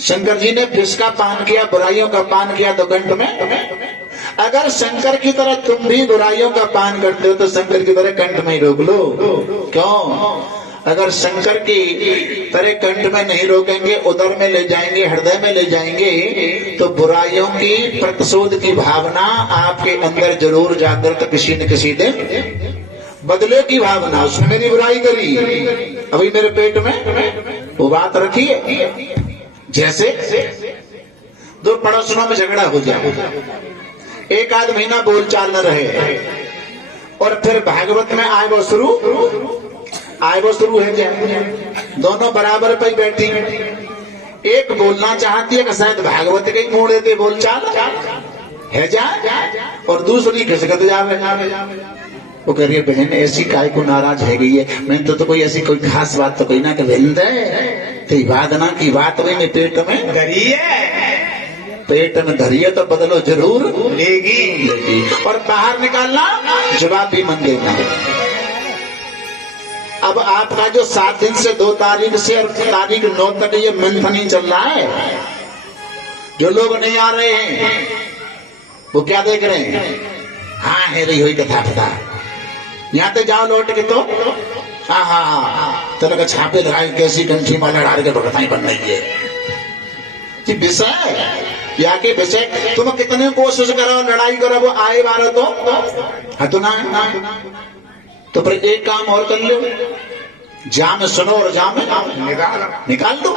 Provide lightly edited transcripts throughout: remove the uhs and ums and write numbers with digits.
शंकर जी ने विष का पान किया, बुराइयों का पान किया तो कंठ में। अगर शंकर की तरह तुम भी बुराइयों का पान करते हो तो शंकर की तरह कंठ में ही रोक लो। क्यों? अगर शंकर की तरह कंठ में नहीं रोकेंगे, उदर में ले जाएंगे, हृदय में ले जाएंगे, तो बुराइयों की प्रतिशोध की भावना आपके अंदर जरूर जागृत किसी न किसी दिन बदले की भावना। उसने मेरी बुराई करी, अभी मेरे पेट में वो बात रखी है। जैसे दो पड़ोसियों में झगड़ा हो जाए, एक आध महीना बोलचाल न रहे, और फिर भागवत में आए वो शुरू है जाए। दोनों बराबर पे बैठी, एक बोलना चाहती है कि शायद भागवत के ही मोड़े थे बोलचाल है जाए, और दूसरी खिसकत जावे। वो कह रही है बहन ऐसी काय को नाराज है गई है, मैं तो कोई ऐसी कोई खास बात तो कोई ना कि वादना की बात हुई में पेट में धरी है, पेट में धरी है तो बदलो जरूर लेगी। और बाहर निकालना जवाब भी मन देना। अब आपका जो 7 दिन से 2 तारीख से और तारीख 9 तक ये मंथन चल रहा है, जो लोग नहीं आ रहे हैं वो क्या देख रहे हैं? हाँ है रही हुई कथा पता, यहाँ पे जाओ लौट के तो तो छापे लगाए कैसी कंठी माला डाल के भगताई बन रही है कि विषय या के विषय। तुम कितने कोशिश करो, लड़ाई करो, वो आए बारह तो है तो ना, तो फिर एक काम और कर लो, जाम सुनो और जाम निकाल दो,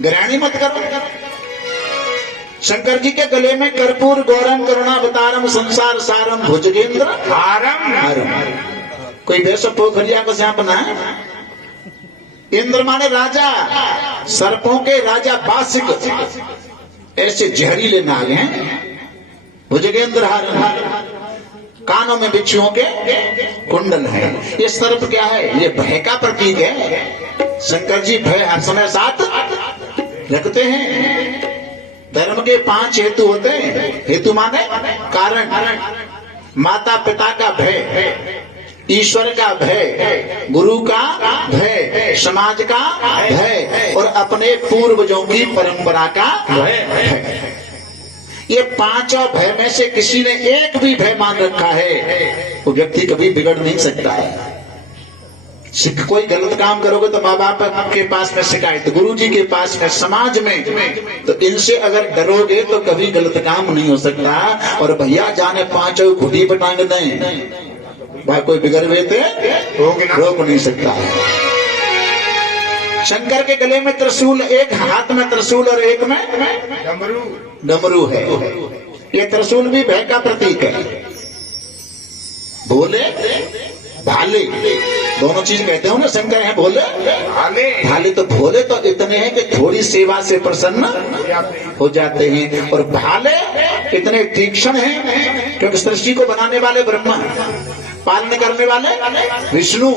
ग्रहणी मत करो। शंकर जी के गले में कर्पूर गौरम करुणावतारम संसार सारम भुजगेंद्र हारम। कोई वैसे पोखरिया को सपना है। इंद्र माने राजा, सर्पों के राजा बासिक, ऐसे जहरीले नाग हैं। भुजगेंद्र हारम, कानों में बिच्छुओं के कुंडल है। ये सर्प क्या है? ये भय का प्रतीक है। शंकर जी भय हर समय साथ रखते हैं। धर्म के 5 हेतु होते हैं। हेतु माने कारण, माता पिता का भय, ईश्वर का भय, गुरु का भय, समाज का भय और अपने पूर्वजों की परंपरा का भय। ये 5 भय में से किसी ने एक भी भय मान रखा है, वो व्यक्ति कभी बिगड़ नहीं सकता है। कोई गलत काम करोगे तो माँ बाप के पास में शिकायत, गुरु जी के पास में, समाज में, तो इनसे अगर डरोगे तो कभी गलत काम नहीं हो सकता। और भैया जाने 5 खुदी पर टांग दें, भाई कोई बिगड़ गए थे रोक नहीं सकता। शंकर के गले में त्रिशूल, एक हाथ में त्रिशूल और एक में डमरू है। ये त्रिशूल भी भय का प्रतीक है। भोले भाले दोनों चीज कहते हो ना, शंकर है भोले भाले। तो भोले तो इतने हैं कि थोड़ी सेवा से प्रसन्न हो जाते हैं, और भाले इतने तीक्ष्ण हैं क्योंकि सृष्टि को बनाने वाले ब्रह्मा, पालन करने वाले विष्णु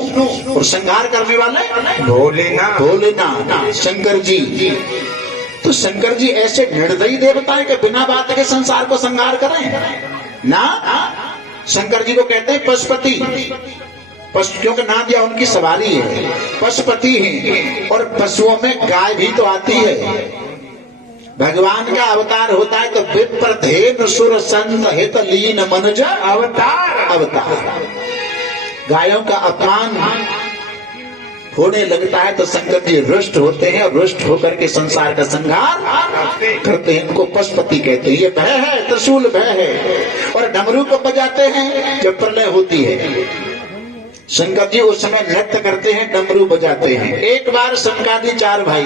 और संहार करने वाले भोलेनाथ शंकर जी। तो शंकर जी ऐसे निर्दयी देवता है कि बिना बात के संसार को संहार करें ना। शंकर जी को कहते हैं पशुपति, क्योंकि नाम दिया उनकी सवारी है, पशुपति हैं। और पशुओं में गाय भी तो आती है। भगवान का अवतार होता है तो विप्र धेनु सुर संत हित लीन मनुज अवतार। गायों का अपमान होने लगता है तो शंकर जी रुष्ट होते हैं, और रुष्ट होकर के संसार का संहार करते हैं। इनको पशुपति कहते हैं। ये भय है, त्रिशूल भय है। और डमरू को बजाते हैं जब प्रलय होती है। शंकर जी उस समय नृत्य करते हैं, डमरू बजाते हैं। एक बार शंकादि 4 भाई,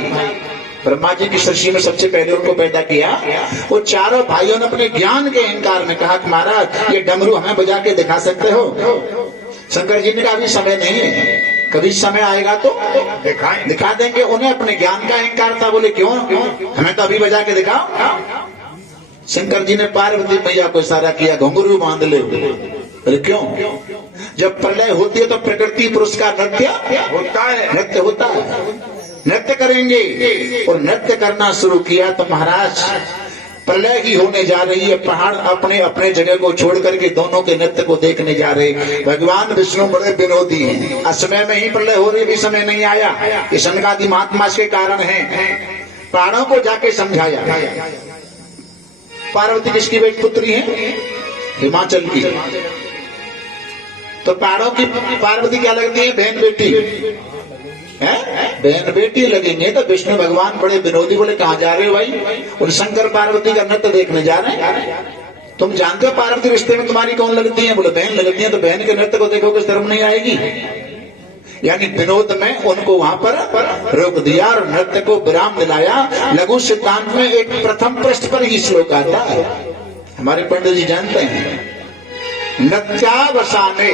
ब्रह्मा जी की सृष्टि में सबसे पहले उनको पैदा किया, वो चारों भाइयों ने अपने ज्ञान के अहंकार में कहा कि महाराज ये डमरू हमें बजा के दिखा सकते हो? शंकर जी ने कहा अभी समय नहीं है, कभी समय आएगा तो दिखा देंगे। उन्हें अपने ज्ञान का अहंकार था। बोले क्यों, हमें तो अभी बजा के दिखाओ। शंकर जी ने पार्वती मैया को इशारा किया, घुंघरू बांध ले। अरे क्यों? जब प्रलय होती है तो प्रकृति पुरुष का नृत्य होता है। नृत्य करेंगे, और नृत्य करना शुरू किया तो महाराज प्रलय ही होने जा रही है। पहाड़ अपने अपने जगह को छोड़ करके दोनों के नृत्य को देखने जा रहे। भगवान विष्णु बड़े विनोदी हैं। असमय में ही प्रलय हो रही, भी समय नहीं आया। ये शनकादि महात्मा के कारण है। पहाड़ों को जाके समझाया। पार्वती किसकी बेटी पुत्री है? हिमाचल की। तो पहाड़ों की पार्वती क्या लगती है? बहन बेटी है। बहन बेटी लगेंगे तो विष्णु भगवान बड़े विनोदी बोले कहां जा रहे हो भाई? उन शंकर पार्वती का नृत्य देखने जा रहे हैं। तुम जानते हो पार्वती रिश्ते में तुम्हारी कौन लगती है? बोले बहन लगती है। तो बहन के नृत्य को देखोगे शर्म नहीं आएगी? यानी विनोद में उनको वहां पर रोक दिया और नृत्य को विराम दिलाया। लघु सिद्धांत में एक प्रथम पृष्ठ पर ही श्लोक आता है, हमारे पंडित जी जानते हैं। नृत्यावसाने,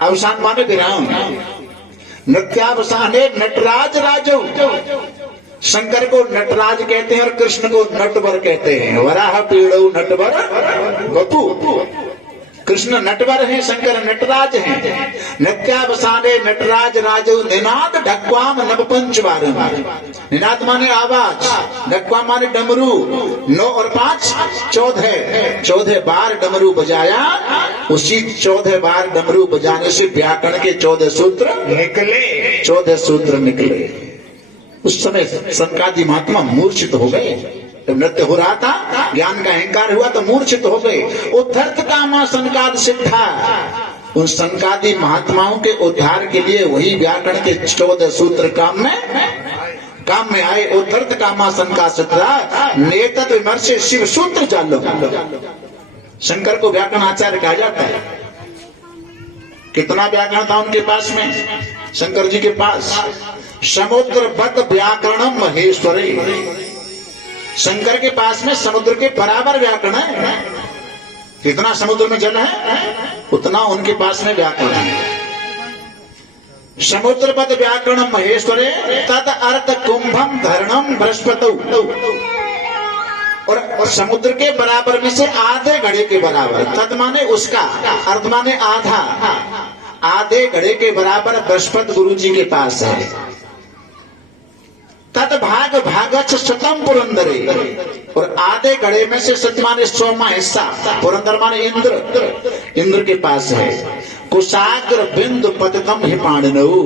अवसान माने विराम। नृत्यावसाने नटराज राजो, शंकर को नटराज कहते हैं और कृष्ण को नटवर कहते हैं। वराह पीड़ो नटवर गपु, कृष्ण नटवर है, शंकर नटराज है। नृत्यावसाने नटराज राजो निनाद ढक्वाम नव पंचवार। निनाद माने आवाज, ढक्वाम माने डमरू। 9 और 5 14 बार डमरू बजाया। उसी 14 बार डमरू बजाने से व्याकरण के 14 सूत्र निकले। 14 सूत्र निकले। उस समय सनकादि महात्मा मूर्छित हो गए। जब नृत्य हो रहा था, ज्ञान का अहंकार हुआ तो मूर्छित हो गए। उद्धर्त कामा सनकाद सिद्धा, उन सनकादि महात्माओं के उद्धार के लिए वही व्याकरण के 14 सूत्र काम में आए। उद्धर्त कामा सनका सिद्धा नेतत विमर्श शिव सूत्र जालो। शंकर को व्याकरण आचार्य कहा जाता है। कितना व्याकरण था उनके पास में? शंकर जी के पास समुद्र बद व्याकरणम महेश्वरी। शंकर के पास में समुद्र के बराबर व्याकरण है। जितना समुद्र में जल है उतना उनके पास में व्याकरण है। समुद्र पद व्याकरण महेश्वरे तद अर्थ कुंभम धरणम बृहस्पतौ, और समुद्र के बराबर में से आधे घड़े के बराबर, तद माने उसका, अर्थ माने आधा, आधे घड़े के बराबर बृहस्पति गुरु जी के पास है। तद भाग भागच शतम पुरंदरे, और आधे घड़े में से सत माने 100वां हिस्सा, पुरंदर माने इंद्र के पास है। कुशाग्र बिंदु पतितम ही पाणिनऊ,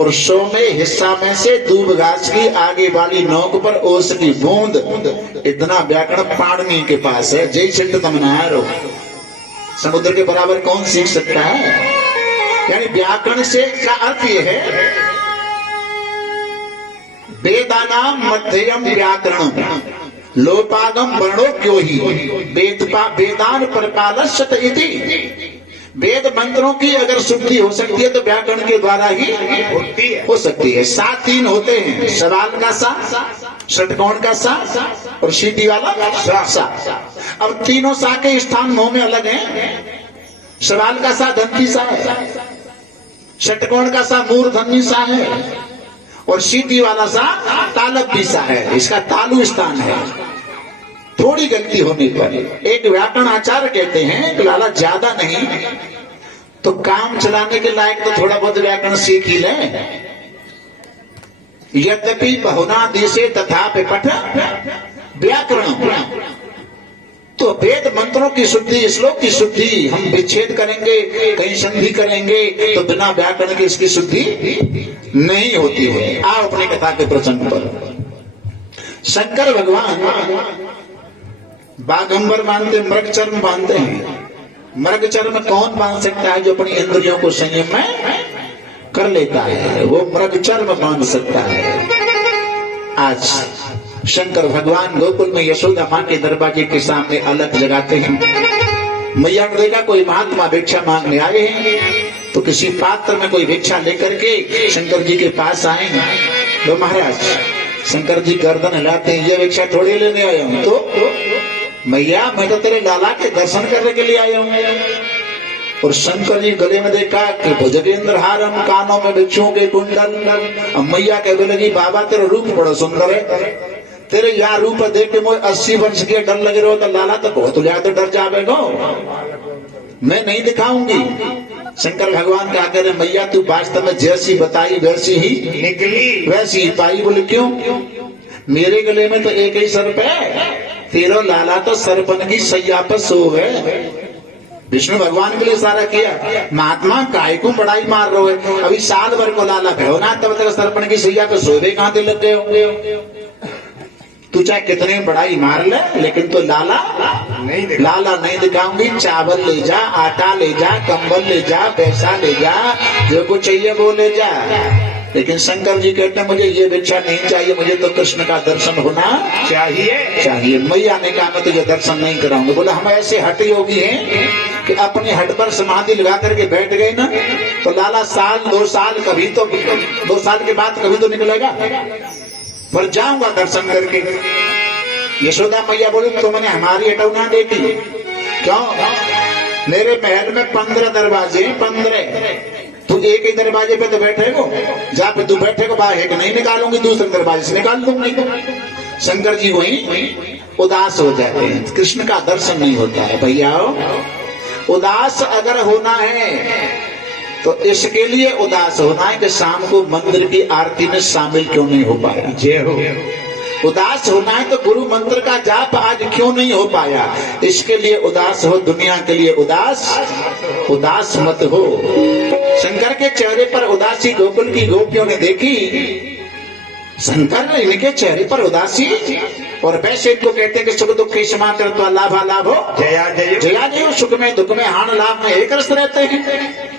और 100वें हिस्सा में से दूब घास की आगे वाली नोक पर ओस की बूंद, इतना व्याकरण पाणिनि के पास है। जय चिंत तमनारो, समुद्र के बराबर कौन सीख सकता है? यानी व्याकरण से का अर्थ यह है, वेदानाम मध्यम व्याकरण लोपागम वर्णो क्यों ही वेदान परिपालश्यत इति। वेद मंत्रों की अगर शुद्धि हो सकती है तो व्याकरण के द्वारा ही हो सकती है। 7 तीन होते हैं, सवाल का सा, षटकोण का सा और सीधी वाला सा। अब तीनों सा के स्थान मुंह में अलग हैं। सवाल का सा धन्वी सा है, षटकोण का सा मूर्धन्य सा है, और सीधी वाला सा तालव्य सा है। इसका तालु स्थान है। थोड़ी गलती होने पर एक व्याकरण आचार्य कहते हैं कि लाला ज्यादा नहीं तो काम चलाने के लायक तो थोड़ा बहुत व्याकरण सीख ही लें। यद्यपि बहुना दिशे तथा पठ व्याकरण, तो वेद मंत्रों की शुद्धि, श्लोक की शुद्धि हम विच्छेद करेंगे, कहीं संधि करेंगे तो बिना व्याकरण के इसकी शुद्धि नहीं होती है। आओ अपने कथा के प्रसंग पर। शंकर भगवान बाघंबर बांधते, मृग चर्म बांधते हैं। मृग चर्म कौन बांध सकता है? जो अपनी इंद्रियों को संयम में कर लेता है, वो मृग चर्म बांध सकता है। आज शंकर भगवान गोकुल में यशोदा मां के दरवाजे के सामने अलग लगाते हैं। मैया ने देखा कोई महात्मा भिक्षा मांगने आए हैं, तो किसी पात्र में कोई भिक्षा लेकर के शंकर जी के पास आए। तो महाराज शंकर जी गर्दन हिलाते हैं, ये भिक्षा थोड़ी लेने आया हूं। तो मैया मैं तो तेरे लाला के दर्शन करने के लिए आया हूं। और शंकर जी गले में देखा कि भुजगेंद्र हारम, कानों में भिक्षुओं के कुंडल। अब मैया कहने लगी बाबा तेरा रूप बड़ा सुंदर है, तेरे यहाँ रूप देख के मुझे 80 वर्ष के डर लगे रहो। तो लाला तो बहुत तो डर जाएगा, मैं नहीं दिखाऊंगी। शंकर भगवान कहा करे मैया तू वास्तव में जैसी बताई वैसी ही निकली, वैसी ही पाई। बोले क्यों? मेरे गले में तो एक ही सर्प है, तेरा लाला तो सरपन की सैया पर सो है। विष्णु भगवान के लिए इशारा किया, महात्मा काय को बड़ाई मार रहे हो, अभी साल भर को लाला भवना तब तक सरपण की सैया पे सोबे कहां दे लग गए हो। तू चाहे कितने बड़ाई मार ले, लेकिन तो लाला नहीं दिखाऊंगी। चावल ले जा, आटा ले जा, कंबल ले जा, पैसा ले जा, जो कुछ चाहिए वो ले जा। लेकिन शंकर जी कहते हैं मुझे ये भिक्षा नहीं चाहिए, मुझे तो कृष्ण का दर्शन होना चाहिए। मैया ने कहा मैं तुझे दर्शन नहीं कराऊंगा। बोला हम ऐसे हट योगी हैं कि अपने हट पर समाधि लगा करके बैठ गए ना, तो लाला साल 2 साल कभी तो 2 साल के बाद कभी तो निकलेगा, पर जाऊंगा दर्शन करके। यशोदा मैया बोली तो मैंने हमारी हटौना देखी। क्यों? मेरे महल में 15 दरवाजे, 15, तू एक ही दरवाजे पे तो बैठेगो, जहाँ पे तू बैठेगो बाहर एक नहीं निकालूंगी, दूसरे दरवाजे से निकाल दूंगी। शंकर जी वहीं उदास हो जाते हैं, कृष्ण का दर्शन नहीं होता है। भैया उदास अगर होना है तो इसके लिए उदास होना है कि शाम को मंदिर की आरती में शामिल क्यों नहीं हो पाया। जय हो। उदास होना है तो गुरु मंत्र का जाप आज क्यों नहीं हो पाया, इसके लिए उदास हो। दुनिया के लिए उदास मत हो। शंकर के चेहरे पर उदासी गोकुल की गोपियों ने देखी, शंकर ने इनके चेहरे पर उदासी, और वैसे इनको कहते हैं कि सुख दुख के क्षमा कर तो लाभा लाभ हो, जया जय, सुख में दुख में हान लाभ में एक रस रहते हैं।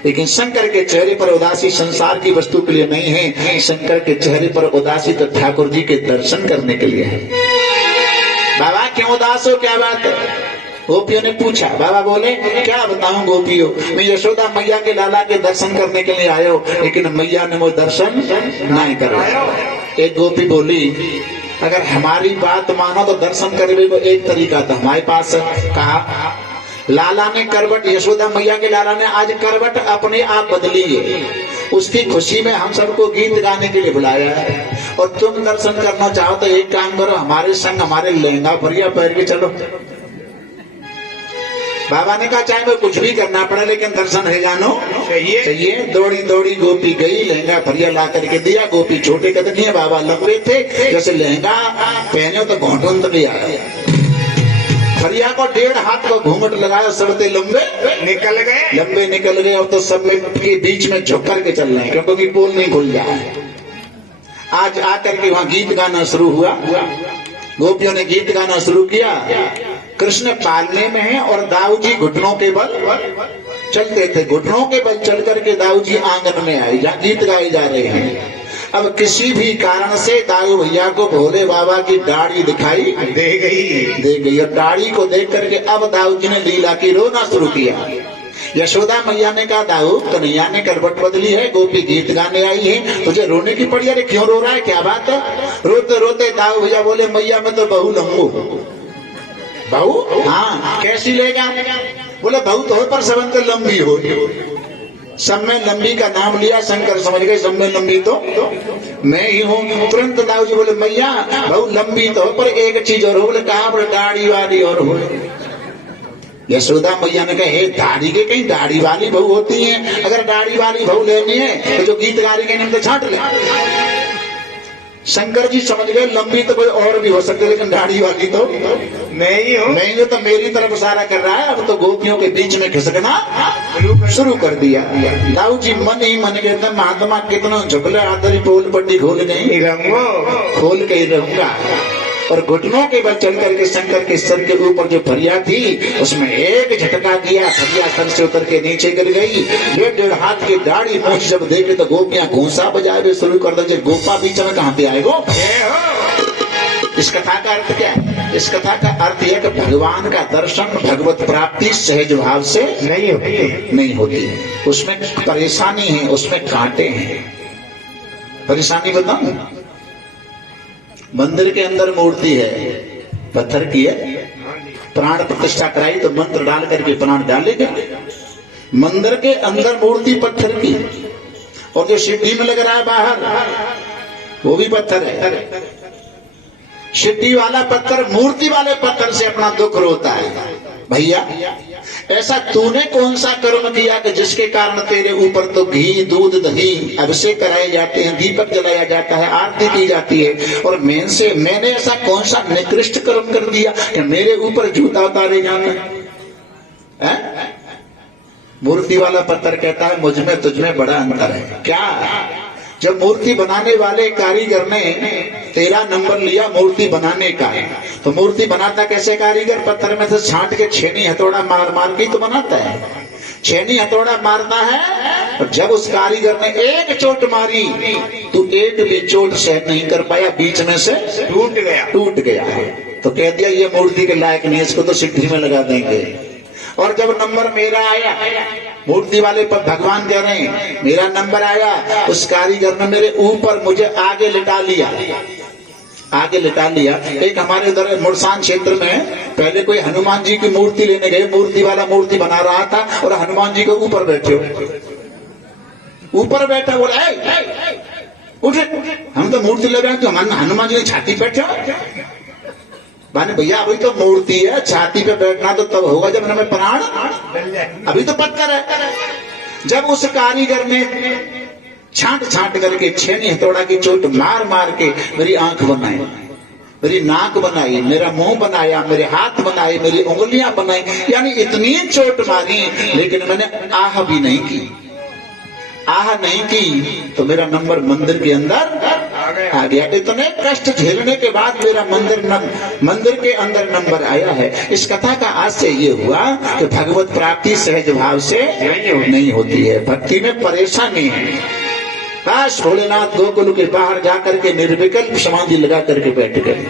लेकिन शंकर के चेहरे पर उदासी संसार की वस्तु के लिए नहीं है, शंकर के चेहरे पर उदासी तो ठाकुर जी के दर्शन करने के लिए है। बाबा क्यों उदास हो, क्या बात है? गोपियों ने पूछा। बाबा बोले क्या बताऊं गोपियों, मैं यशोदा मैया के लाला के दर्शन करने के लिए आयो, लेकिन मैया ने वो दर्शन नहीं कराया। एक गोपी बोली अगर हमारी बात मानो तो दर्शन करने को एक तरीका था हमारे पास। कहा लाला ने करवट, यशोदा मैया के लाला ने आज करवट अपने आप बदली है, उसकी खुशी में हम सबको गीत गाने के लिए बुलाया है। और तुम दर्शन करना चाहो तो एक काम करो, हमारे संग हमारे लहंगा भरिया पहन के चलो। बाबा ने कहा चाहे मैं कुछ भी करना पड़े लेकिन दर्शन है जानो चाहिए। दौड़ी दौड़ी गोपी गई, लहंगा फरिया ला करके दिया। गोपी छोटे कद की है, बाबा लंबे थे, जैसे लहंगा पहने तो घोंटन तक आया। फरिया को 1.5 हाथ को घूंघट लगाया, सबते लंबे निकल गए। अब तो सब के बीच में झुक करके चल रहे हैं क्योंकि पोल नहीं खुल जाए। आज आकर के वहां गीत गाना शुरू हुआ, गोपियों ने गीत गाना शुरू किया। कृष्ण पालने में है और दाऊ जी घुटनों के बल चलते थे। घुटनों के बल चल करके दाऊ जी आंगन में आए जहाँ गीत गाए जा रहे हैं। अब किसी भी कारण से दाऊ भैया को भोले बाबा की दाढ़ी दिखाई दे गई और दाढ़ी को देख करके अब दाऊ जी ने लीला की रोना शुरू किया। यशोदा मैया ने कहा दाऊ कन्हैया ने करवट बदली है, गोपी गीत गाने आई है, तुझे रोने की पड़ी। अरे क्यों रो रहा है, क्या बात है? रोते रोते दाऊ भैया बोले मैया मैं तो बहू लंबू। बहू? हाँ। कैसी लेगा? बोले बहू तो पर सबन तो लंबी हो। सब में लंबी का नाम लिया, शंकर समझ गए सब में लंबी तो मैं ही हूँ। तुरंत दाऊ जी बोले मैया बहू लंबी तो पर एक चीज और हो। बोले कहा? बोले दाढ़ी वाली और हो। यशोदा मैया ने कहा दाढ़ी के कहीं दाढ़ी वाली बहू होती है, अगर दाढ़ी वाली बहू लेनी है तो जो गीत गा रही है तो छांट ले। शंकर जी समझ गए लंबी तो कोई और भी हो सकती है लेकिन दाढ़ी वाली तो मैं ही हूँ। तो मेरी तरफ इशारा कर रहा है। अब तो गोपियों के बीच में खिसकना शुरू कर दिया। दाऊ जी मन ही मन कहते महात्मा कितना झुकले आदरी पोल पट्टी खोल के ही रहूंगा। और घुटनों के बल चल करके शंकर के सर के ऊपर जो फरिया थी उसमें एक झटका दिया, फरिया सर से उतर के नीचे गिर गई। 1.5 हाथ की दाढ़ी मूछ जब देखे तो गोपियां घूंसा बजाए शुरू कर दे। गोपा बीच में कहाँ पे आएगो? इस कथा का अर्थ क्या है? इस कथा का अर्थ यह कि भगवान का दर्शन, भगवत प्राप्ति सहज भाव से नहीं होती। उसमें परेशानी है, उसमें कांटे हैं। परेशानी बताऊं? मंदिर के अंदर मूर्ति है, पत्थर की है, प्राण प्रतिष्ठा कराई तो मंत्र डाल करके प्राण डालेगा। मंदिर के अंदर मूर्ति पत्थर की, और जो सिद्धि में लग रहा है बाहर वो भी पत्थर है। सिद्धि वाला पत्थर मूर्ति वाले पत्थर से अपना दुख रोता है। भैया ऐसा तूने कौन सा कर्म किया कि जिसके कारण तेरे ऊपर तो घी दूध दही अभिषेक कराए जाते हैं, दीपक जलाया जाता है, आरती की जाती है, और मैंने ऐसा कौन सा निकृष्ट कर्म कर दिया कि मेरे ऊपर जूता उतारे जाते हैं? मूर्ति वाला पत्थर कहता है मुझ में तुझ में बड़ा अंतर है। क्या? जब मूर्ति बनाने वाले कारीगर ने 13 नंबर लिया मूर्ति बनाने का, तो मूर्ति बनाता कैसे कारीगर? पत्थर में से छांट के छेनी हथौड़ा मार मार के तो बनाता है। छेनी हथौड़ा मारता है, और जब उस कारीगर ने एक चोट मारी तो एक भी चोट सहन नहीं कर पाया, बीच में से टूट गया है। तो कह दिया ये मूर्ति के लायक नहीं, इसको तो सिद्धि में लगा देंगे। और जब नंबर मेरा आया, मूर्ति वाले पर भगवान कह रहे हैं मेरा नंबर आया, उस कारीगर ने मेरे ऊपर मुझे आगे लिटा लिया। एक हमारे उधर मुरसान क्षेत्र में पहले कोई हनुमान जी की मूर्ति लेने गए, मूर्ति वाला मूर्ति बना रहा था और हनुमान जी के ऊपर बैठा बोला उठे, हम तो मूर्ति ले रहे हैं तो हनुमान जी ने छाती बैठे। माने भैया अभी तो मूर्ति है, छाती पे बैठना तो तब होगा जब हमें प्राण, अभी तो पत्थर है। जब उस कारीगर ने छांट करके छेनी हथौड़ा की चोट मार मार के मेरी आंख बनाई, मेरी नाक बनाई, मेरा मुंह बनाया, मेरे हाथ बनाए, मेरी उंगलियां बनाई, यानी इतनी चोट मारी, लेकिन मैंने आह भी नहीं की। तो मेरा नंबर मंदिर के अंदर आ गया। इतने कष्ट झेलने के बाद मेरा मंदिर के अंदर नंबर आया है। इस कथा का आशय ये हुआ कि भगवत प्राप्ति सहज भाव से नहीं होती है, भक्ति में परेशानी है। काश भोलेनाथ गोकुल के बाहर जाकर के निर्विकल्प समाधि लगा करके बैठ गए।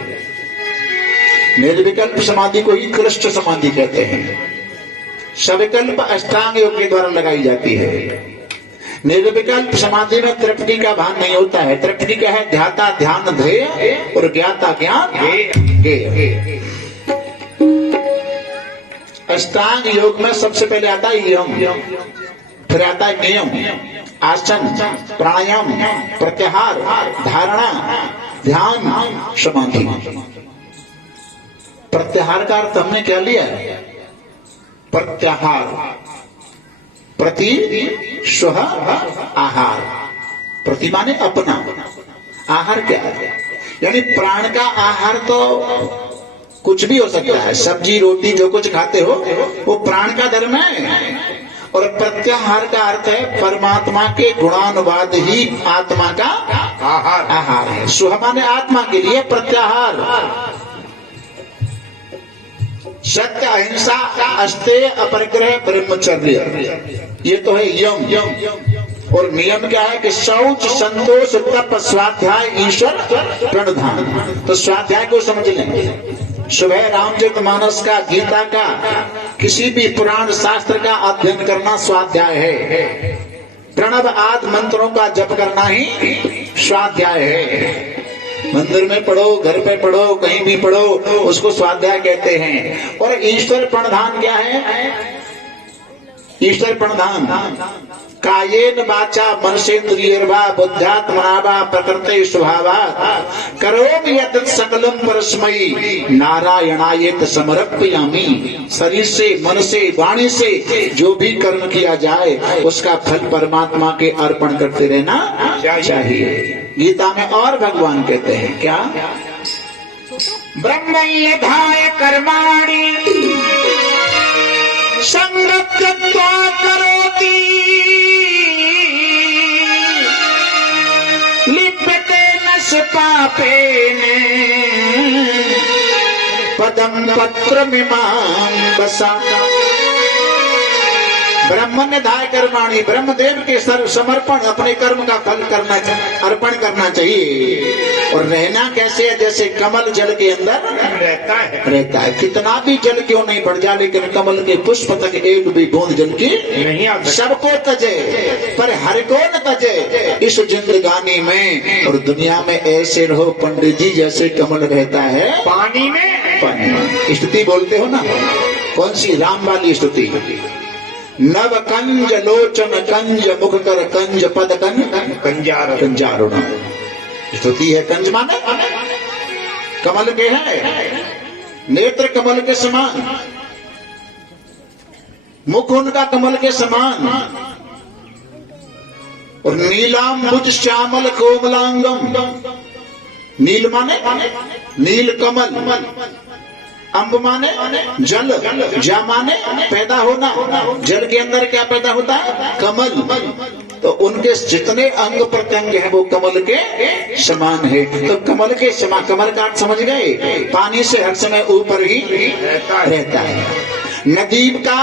निर्विकल्प समाधि को ही कृष्ण समाधि कहते हैं। सविकल्प अष्टांग योग के द्वारा लगाई जाती है। निर्विकल्प समाधि में तृप्ति का भान नहीं होता है। तृप्ति क्या है? ध्याता ध्यान ध्येय और ज्ञाता ज्ञान ज्ञेय। अष्टांग योग में सबसे पहले आता है यम, फिर आता है नियम, आसन, प्राणायाम, प्रत्याहार, धारणा, ध्यान, समाधि। प्रत्याहार का अर्थ हमने क्या लिया है? प्रत्याहार प्रति स्वः आहार। प्रति माने अपना, आहार क्या है? यानी प्राण का आहार तो कुछ भी हो सकता है, सब्जी रोटी जो कुछ खाते हो वो प्राण का धर्म है। और प्रत्याहार का अर्थ है परमात्मा के गुणानुवाद ही आत्मा का आहार है। स्वः माने आत्मा के लिए प्रत्याहार। सत्य, अहिंसा, अस्तेय, अपरिग्रह, ब्रह्मचर्य, ये तो है यम। और नियम क्या है कि शौच, संतोष, तप, स्वाध्याय, ईश्वर प्रणधान। तो स्वाध्याय को समझ लेंगे। सुबह रामचरितमानस का, गीता का, किसी भी पुराण शास्त्र का अध्ययन करना स्वाध्याय है। प्रणव आदि मंत्रों का जप करना ही स्वाध्याय है। मंदिर में पढ़ो, घर पे पढ़ो, कहीं भी पढ़ो, उसको स्वाध्याय कहते हैं। और ईश्वर प्रणधान क्या है? ईश्वर प्रणधान कायेन वाचा मनसेन्द्रियर्वा बुद्ध्यात्मना वा प्रकृते स्वभावात् करोमि यत् सकलम परस्मै नारायणायेत समर्पयामि। शरीर से, मन से, वाणी से जो भी कर्म किया जाए उसका फल परमात्मा के अर्पण करते रहना चाहिए। गीता में और भगवान कहते हैं क्या? ब्रह्मण्यधाय कर्माणि संरक्षत्वा करोति लिप्यते न पापेन पदम पत्रमिमां वसा। ब्रह्मण्यधाय कर्माणि, ब्रह्मदेव के समर्पण, अपने कर्म का फल करना, अर्पण करना चाहिए। और रहना कैसे है? जैसे कमल जल के अंदर रहता है। कितना भी जल क्यों नहीं बढ़ जाए, लेकिन कमल के पुष्प तक एक भी बूंद जल की नहीं आ। सबको तजे पर हर को न तजे इस जिंदगानी में। और दुनिया में ऐसे रहो पंडित जी जैसे कमल रहता है पानी में। स्तुति बोलते हो ना, कौन सी? राम वाली स्तुति। नव कंज लोचन कंज मुख कर कंज पद कंजारुण। स्तुति है। कंज माने कमल के है, नेत्र कमल के समान, मुख उनका कमल के समान, और नीलाम्बुज श्यामल कोमलांगम। नील माने नील कमल, अम्ब माने जल, जा माने पैदा होना। जल के अंदर क्या पैदा होता है? कमल। तो उनके जितने अंग प्रत्यंग है वो कमल के समान है। तो कमल के समान, कमल का अर्थ समझ गए? पानी से हर समय ऊपर ही रहता है। नदी का,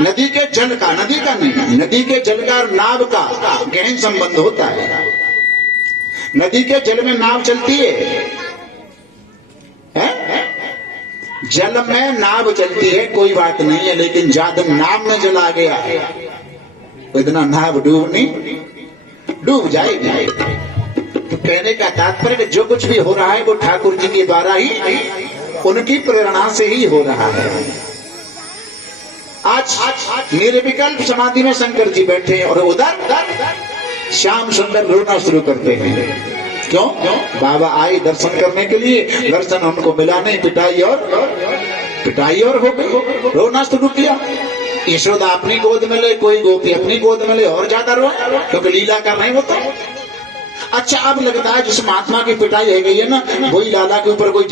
नदी के जल का, नदी का नहीं, नदी के जल का और नाव का गहन संबंध होता है। नदी के जल में नाव चलती है? जल में नाव चलती है, कोई बात नहीं है, लेकिन ज्यादा नाव में जल आ गया तो इतना नाव डूब जाएगी। तो कहने का तात्पर्य जो कुछ भी हो रहा है वो ठाकुर जी के द्वारा ही, उनकी प्रेरणा से ही हो रहा है। आज निर्विकल्प समाधि में शंकर जी बैठे और उधर श्याम सुंदर रोना शुरू करते हैं। क्यों? बाबा आए दर्शन करने के लिए, दर्शन उनको मिला नहीं, पिटाई और हो गई, रोना शुरू किया। यशोदा अपनी गोद में ले, कोई गोपी अपनी गोद में ले, और ज्यादा रोए क्योंकि लीला कर रहे होता। अच्छा, अब लगता है जिस महात्मा की पिटाई है गई है ना, वही लाला के ऊपर कोई